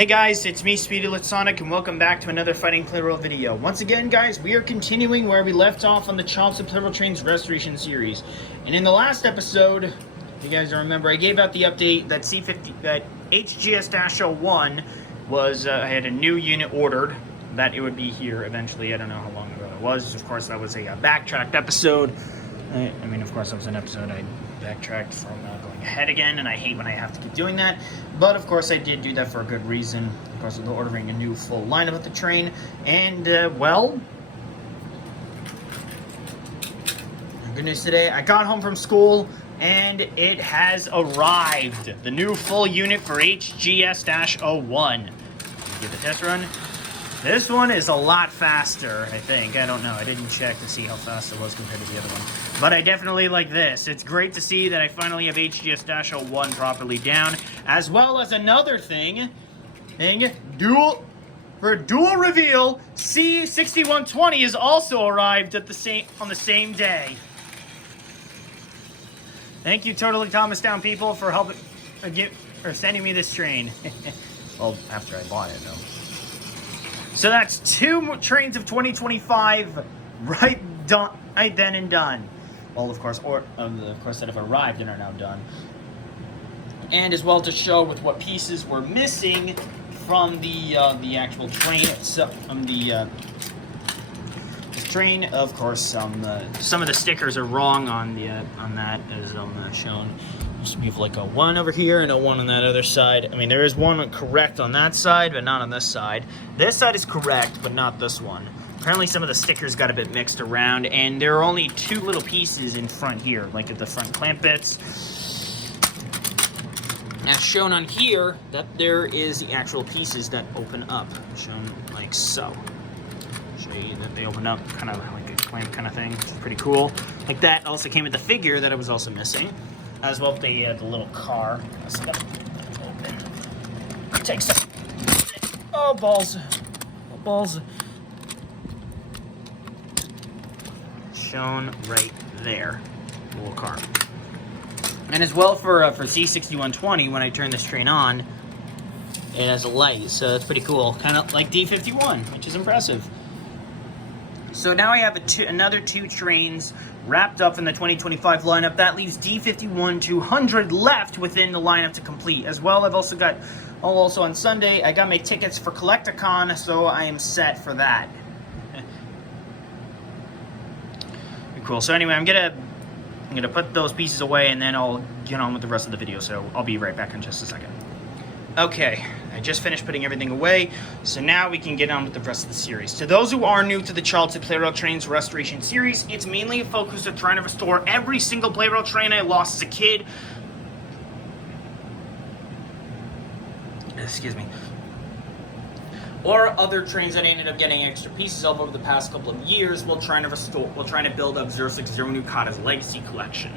Hey guys, it's me, Speedy Sonic, and welcome back to another Fighting Plarail video. Once again, guys, we are continuing where we left off on the Childhood Plarail Trains Restoration series. And in the last episode, if you guys remember, I gave out the update that HGS-01 was, I had a new unit ordered, that it would be here eventually. I don't know how long ago it was. Of course, that was a backtracked episode. I mean, of course, that was an episode I backtracked from going ahead again, and I hate when I have to keep doing that. But, of course, I did do that for a good reason, because of ordering a new full lineup of the train. And, well, good news today. I got home from school, and it has arrived. The new full unit for HGS-01. Give the test run. This one is a lot faster, I think. I don't know. I didn't check to see how fast it was compared to the other one. But I definitely like this. It's great to see that I finally have HGS-01 properly down. As well as another thing. Dual reveal, C6120 has also arrived at on the same day. Thank you, Totally Thomastown people, for helping sending me this train. Well, after I bought it, though. So that's two trains of 2025 right then and done. Well, of course, that have arrived and are now done. And as well to show with what pieces were missing from the actual train itself. From the train, of course, some of the stickers are wrong on that, as shown. We have like a 1 over here and a 1 on that other side. I mean, there is one correct on that side, but not on this side. This side is correct, but not this one. Apparently some of the stickers got a bit mixed around, and there are only 2 little pieces in front here, like at the front clamp bits. As shown on here, that there is the actual pieces that open up, shown like so. Show you that they open up kind of like a clamp kind of thing, which is pretty cool. Like that also came with the figure that I was also missing. As well as the little car. So open. Take some. Oh, balls. Oh, balls. Shown right there. Little car. And as well for C6120, when I turn this train on, it has a light. So that's pretty cool. Kind of like D51, which is impressive. So now I have another 2 trains wrapped up in the 2025 lineup. That leaves D51-200 left within the lineup to complete. As well, I've also got, also on Sunday, I got my tickets for Collecticon, so I am set for that. Cool. So anyway, I'm gonna put those pieces away, and then I'll get on with the rest of the video. So I'll be right back in just a second. Okay, I just finished putting everything away, so now we can get on with the rest of the series. To those who are new to the Childhood Plarail Trains Restoration series, it's mainly a focus of trying to restore every single Plarail train I lost as a kid. Excuse me. Or other trains that I ended up getting extra pieces of over the past couple of years while trying to build up 060 Nukata's legacy collection.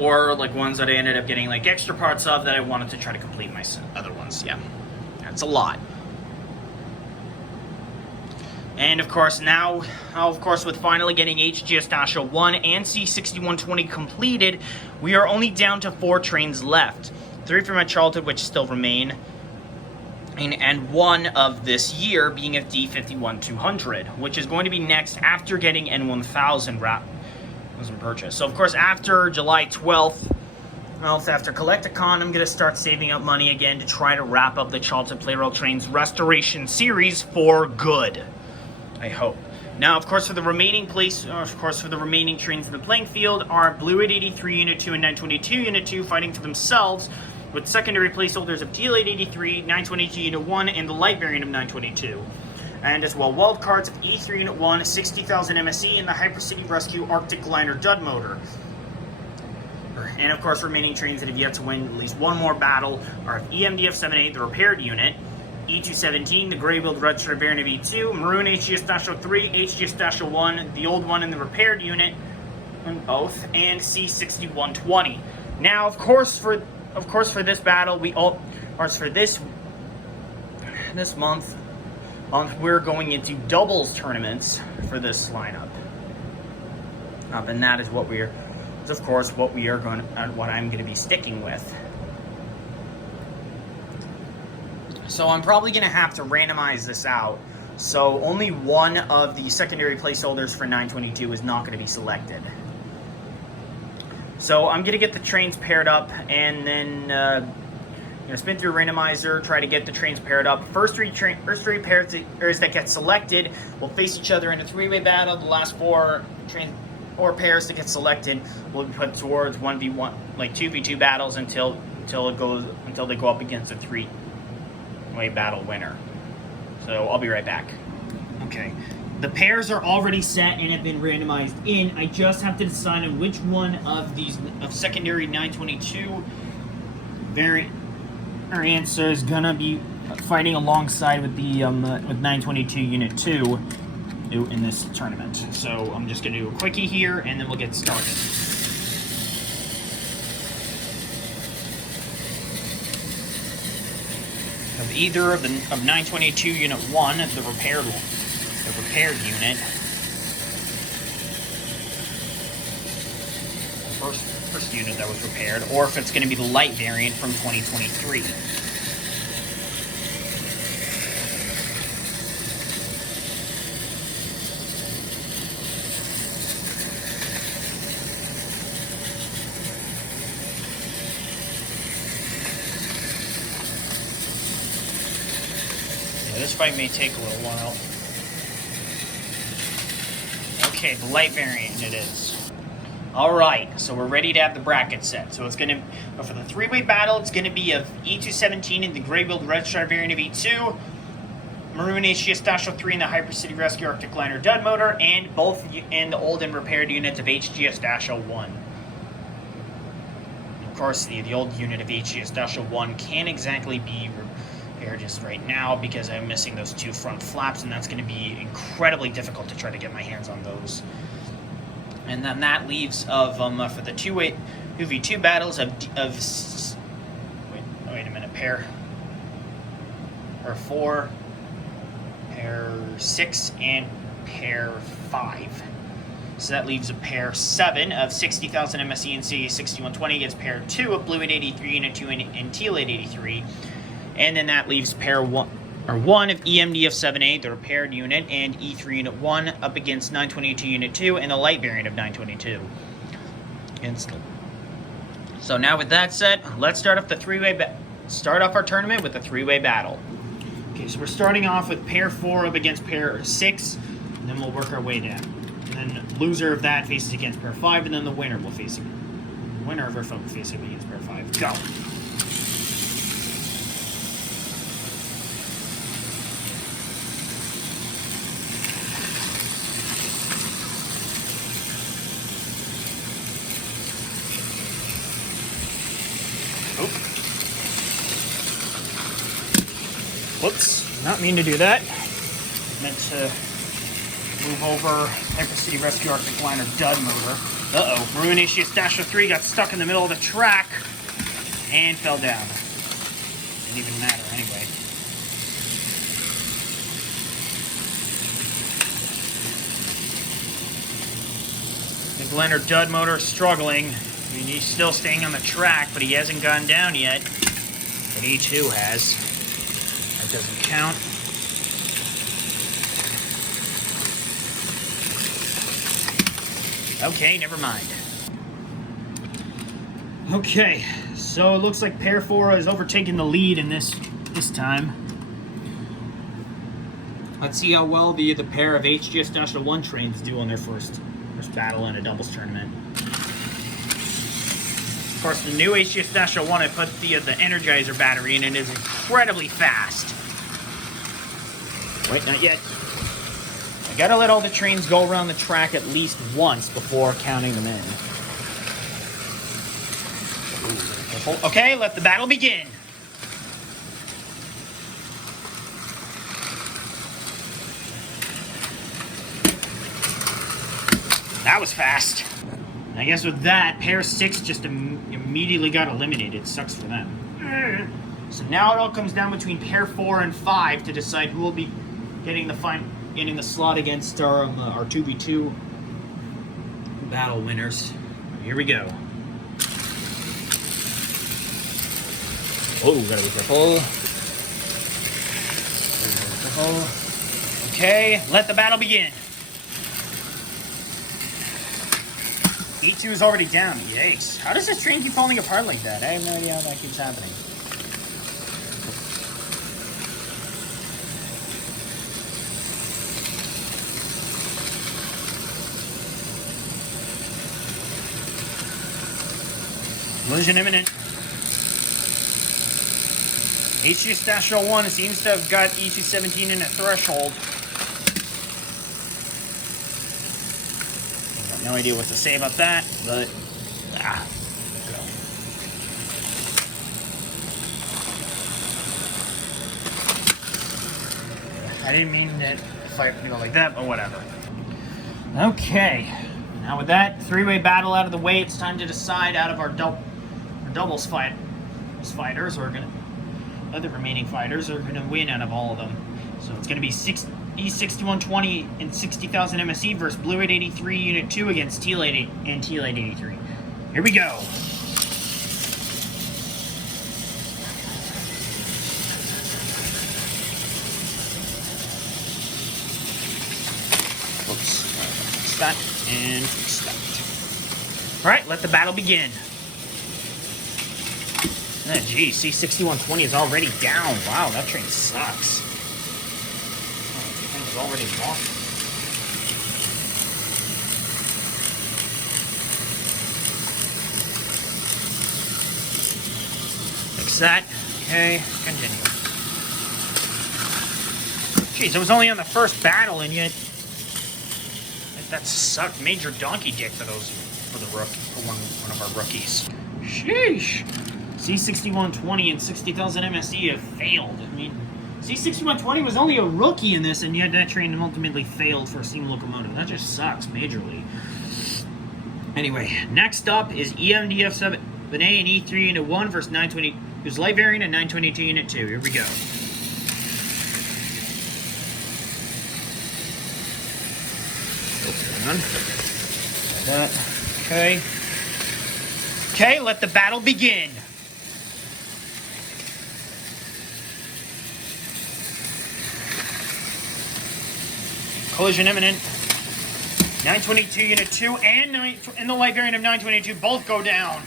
Or like ones that I ended up getting like extra parts of that I wanted to try to complete my other ones. Yeah, that's a lot. And of course now, with finally getting HGS-01 and C6120 completed, we are only down to 4 trains left. 3 from my childhood, which still remain, and 1 of this year being a D51-200, which is going to be next after getting N1000 wrapped. Wasn't purchased. So of course after July 12th, after Collecticon, I'm going to start saving up money again to try to wrap up the Childhood Plarail Trains Restoration series for good. I hope. Now of course for the remaining trains in the playing field are Blue 883 Unit 2 and 922 Unit 2 fighting for themselves, with secondary placeholders of Teal 883, 922 Unit 1, and the light variant of 922. And as well, wildcards of E3 Unit 1, 60,000 MSE, and the Hypercity Rescue Arctic Liner Dud Motor. And of course, remaining trains that have yet to win at least one more battle are EMDF-78, the repaired unit, E217, the Grey-Wheeled Register variant of E2, Maroon HGS-03, HGS-01, the old one in the repaired unit, both, and C6120. Now, of course, for this battle, for this month, we're going into doubles tournaments for this lineup. And that is what of course what I'm going to be sticking with. So I'm probably going to have to randomize this out. So only one of the secondary placeholders for 922 is not going to be selected. So I'm going to get the trains paired up, and then spin through randomizer, try to get the trains paired up. First three pairs that get selected will face each other in a three-way battle. The last four trains or pairs that get selected will be put towards 1v1, like 2v2 battles until they go up against a three-way battle winner. So I'll be right back. Okay, the pairs are already set and have been randomized in. I just have to decide on which one of these secondary 922 variants is gonna be fighting alongside with the with 922 Unit 2 in this tournament. So I'm just gonna do a quickie here, and then we'll get started. Of either of 922 Unit 1, the repaired unit, the first unit that was repaired, or if it's going to be the light variant from 2023. This fight may take a little while. Okay, the light variant it is. Alright, so we're ready to have the bracket set. So it's going to, for the three-way battle, it's going to be of E217 in the Grey-Wheeled Red Star variant of E2, Maroon HGS-03 in the Hyper City Rescue Arctic Liner Dud Motor, and both in the old and repaired units of HGS-01. Of course, the old unit of HGS-01 can't exactly be repaired just right now because I'm missing those two front flaps, and that's going to be incredibly difficult to try to get my hands on those. And then that leaves for the 2v2 battles wait a minute, pair 4, pair 6, and pair 5. So that leaves a pair 7 of 60,000 MSE and C6120 against pair 2 of Blue 883 Unit 2 and Teal 883. And then that leaves pair 1 of EMDF-7A, the repaired unit, and E3 Unit 1 up against 922 Unit 2 and the light variant of 922. So now with that said, let's start off our tournament with the three-way battle. Okay, so we're starting off with pair 4 up against pair 6, and then we'll work our way down. And then loser of that faces against pair 5, and then the winner will face winner of our fight will face against pair 5. Go. Whoops, not mean to do that. Meant to move over Hyper City Rescue Arctic Liner Dud Motor. Uh-oh, Maroon HGS-03 got stuck in the middle of the track and fell down. Didn't even matter anyway. The Liner Dud Motor is struggling. I mean, he's still staying on the track, but he hasn't gone down yet. But E2 has. That doesn't count. Okay, never mind. Okay, so it looks like pair 4 has overtaken the lead in this time. Let's see how well the pair of HGS-01 trains do on their first battle in a doubles tournament. Of course, the new HGS-01, I put the Energizer battery in, and it is incredibly fast. Wait, not yet. I gotta let all the trains go around the track at least once before counting them in. Ooh, okay, let the battle begin. That was fast. I guess with that, pair 6 just immediately got eliminated. Sucks for them. So now it all comes down between pair 4 and 5 to decide who will be getting the slot against our 2v2 battle winners. Here we go. Oh, gotta be careful. Oh, okay, let the battle begin. E2 is already down. Yikes. How does this train keep falling apart like that? I have no idea how that keeps happening. Collision imminent. HGS-01 seems to have got E217 in a threshold. Got no idea what to say about that, but go. I didn't mean that fight like that, but whatever. Okay, now with that three-way battle out of the way, it's time to decide out of our doubles fighters are gonna. Other remaining fighters are gonna win out of all of them. So it's gonna be E6120 and 60,000 MSE versus Blue 883 Unit 2 against Teal 8 and Teal 883. Here we go. Whoops. Fix that and fix that. All right, let the battle begin. Oh, geez, C6120 is already down. Wow, that train sucks. Oh, the train is already lost. Fix that. Okay, continue. Jeez, it was only on the first battle, and yet that sucked. Major donkey dick for one of our rookies. Sheesh. C6120 and 60,000 MSE have failed. I mean, C6120 was only a rookie in this, and yet that train ultimately failed for a steam locomotive. That just sucks majorly. Anyway, next up is EMDF-7A and E3 Unit 1 versus 920, who's light variant and 922 Unit 2. Here we go. Hang on. Like that. Okay. Okay, let the battle begin. Collision imminent. 922 Unit 2 and the light variant of 922 both go down.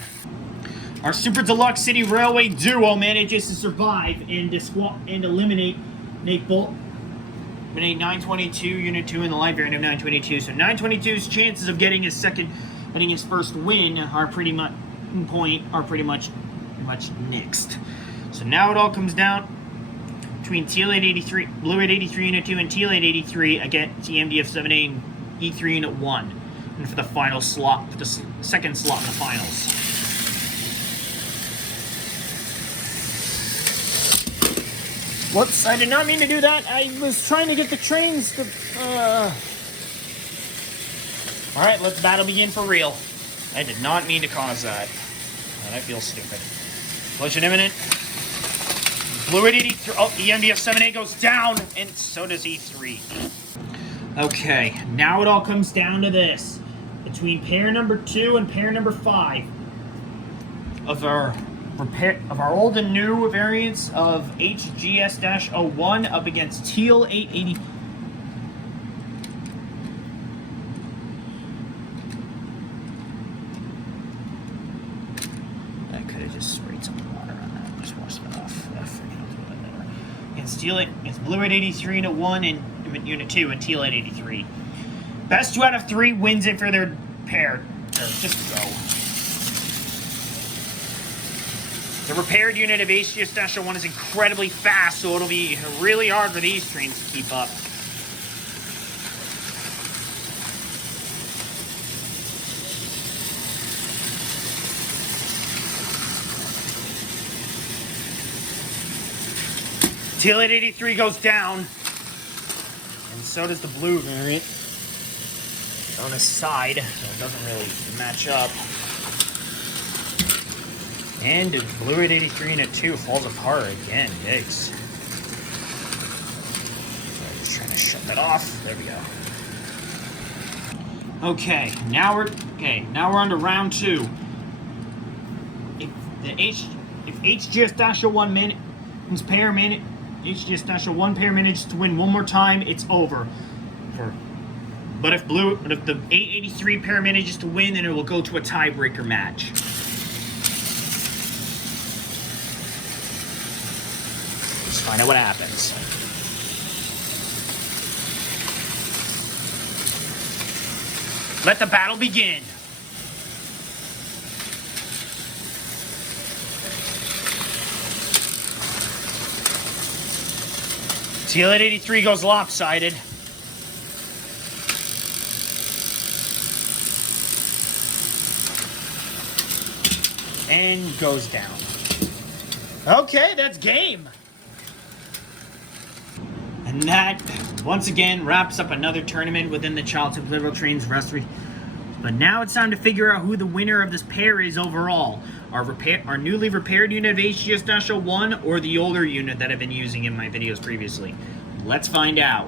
Our Super Deluxe City Railway duo manages to survive and eliminate 922 Unit 2 and the light variant of 922. So 922's chances of getting his first win are pretty much nixed. So now it all comes down between Teal 883, Blue 883 Unit 2 and Teal 883 against EMDF-7A and E3 Unit 1. And for the final slot, for the second slot in the finals. Whoops, I did not mean to do that. I was trying to get the trains to... Alright, let the battle begin for real. I did not mean to cause that. And I feel stupid. Collision imminent. Blue 883. Oh, EMDF-7A goes down, and so does E3. Okay, now it all comes down to this. Between pair number 2 and pair number 5 of our old and new variants of HGS-01 up against Teal 880. I could have just sprayed some water on that. Just washed it off. It's Blue 883 Unit 1 and Unit 2 and Teal 883. Best 2 out of 3 wins it for their pair. Just go. The repaired unit of HGS-01 is incredibly fast, so it'll be really hard for these trains to keep up. Teal 883 goes down, and so does the blue variant on his side, so it doesn't really match up. And Blue 883 Unit 2 falls apart again. Yikes. So I'm just trying to shut that off. There we go. Okay, now we're on to round 2. If HGS-01 pair HGS-01 pair manages to win one more time, it's over. But if the 883 pair manages to win, then it will go to a tiebreaker match. Let's find out what happens. Let the battle begin. TL-83 goes lopsided. And goes down. Okay, that's game. And that, once again, wraps up another tournament within the Childhood Plarail Trains Restoration. But now it's time to figure out who the winner of this pair is overall. Our newly repaired unit of HGS-01 or the older unit that I've been using in my videos previously. Let's find out.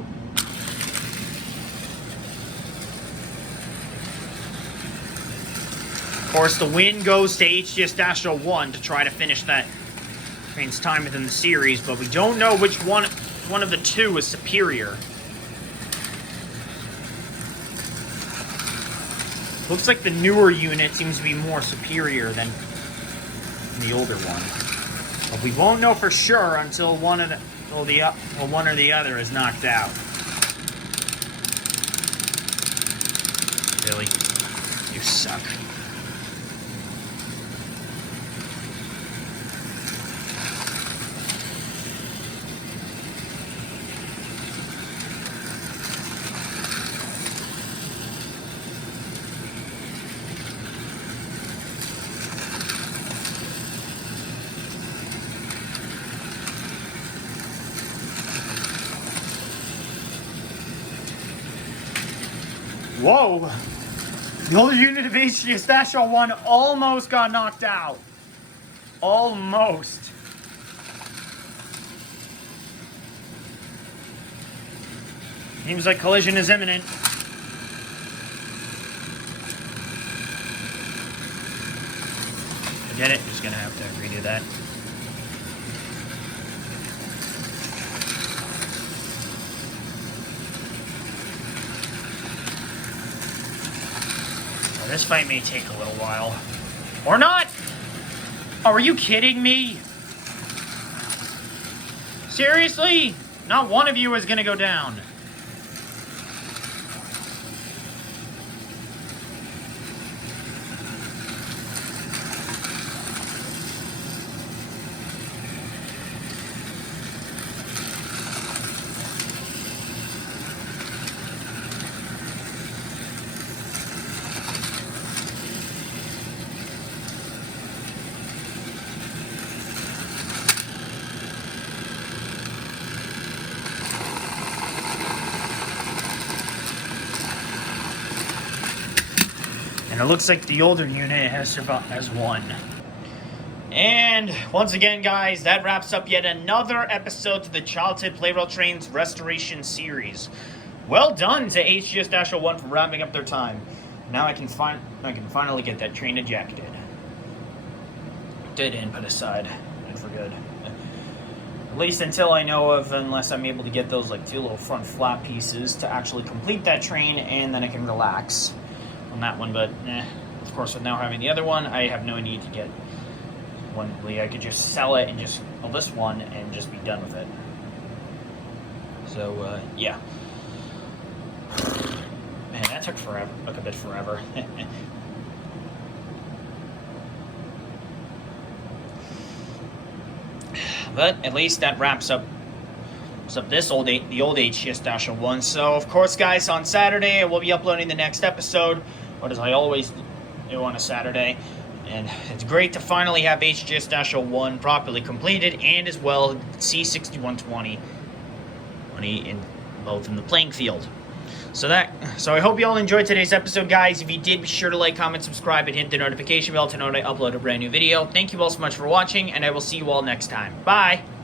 Of course, the win goes to HGS-01 to try to finish that train's time within the series, but we don't know which one of the two is superior. Looks like the newer unit seems to be more superior than the older one. But we won't know for sure until one or the other is knocked out. Really? You suck. Whoa! The older unit of HGS-01 almost got knocked out. Almost. Seems like collision is imminent. Forget it, just gonna have to redo that. This fight may take a little while. Or not! Oh, are you kidding me? Seriously? Not one of you is gonna go down. And it looks like the older unit has won. And once again, guys, that wraps up yet another episode to the Childhood Plarail Trains Restoration series. Well done to HGS-01 for wrapping up their time. Now I can finally get that train ejected. Dead end put aside, and for good. At least until I know of, unless I'm able to get those like 2 little front flap pieces to actually complete that train, and then I can relax on that one. But of course, with now having the other one, I have no need to get one. I could just sell it and just this one and just be done with it. So yeah. Man, that took forever. Took a bit forever. But at least that wraps up the old HGS-01. So of course, guys, on Saturday I will be uploading the next episode, or as I always do on a Saturday. And it's great to finally have HGS-01 properly completed, and as well C6120 in both in the playing field. So I hope you all enjoyed today's episode, guys. If you did, be sure to like, comment, subscribe, and hit the notification bell to know when I upload a brand new video. Thank you all so much for watching, and I will see you all next time. Bye!